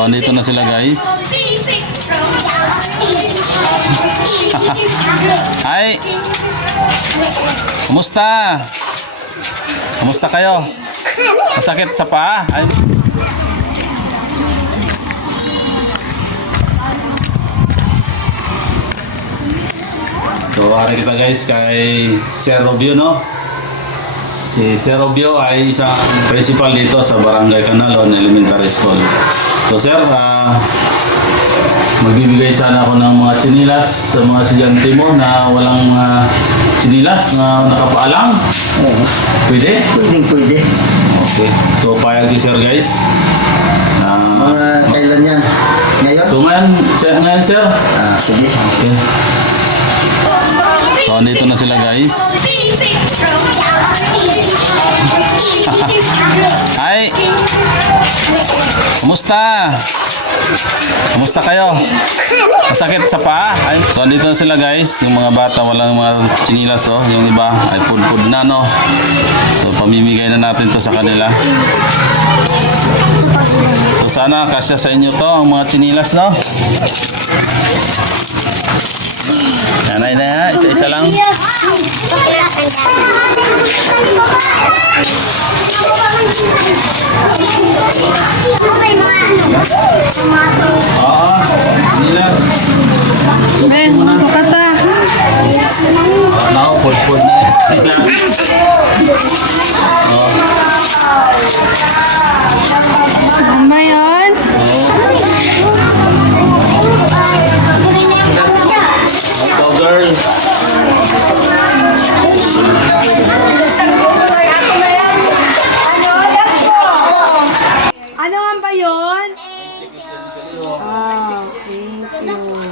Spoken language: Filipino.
Andito na sila guys. Hi! Kumusta? Kumusta kayo? Masakit sa paa? Ay. So, hari kita guys kay Sir Robio, no? Si Sir Robio ay isang principal dito sa Barangay Canalon Elementary School. So, Sir, ah, magbibigay sana ako ng mga chinilas sa mga estudyante mo na walang uh, chinilas na nakapaalang. Oo. Pwede? Pwedeng pwede. Okay. So, payag si Sir guys. Ah, Mga kailan yan? Ngayon? so, ngayon, sir, ngayon, Sir. Ah, sige. Okay. So, andito na sila guys. Kumusta? Kumusta kayo? Masakit sa paa? Ay, so andito na sila guys. Yung mga bata walang mga chinilas oh. Yung iba ay pud-pud na no. So pamimigay na natin to sa kanila. So sana kasya sa inyo to ang mga chinilas no. Yan ay na, isa-isa lang. Ano, pud-pud na sila. Oh, Ano yun? Go girl. Ano nga ba yun? Ah, okay.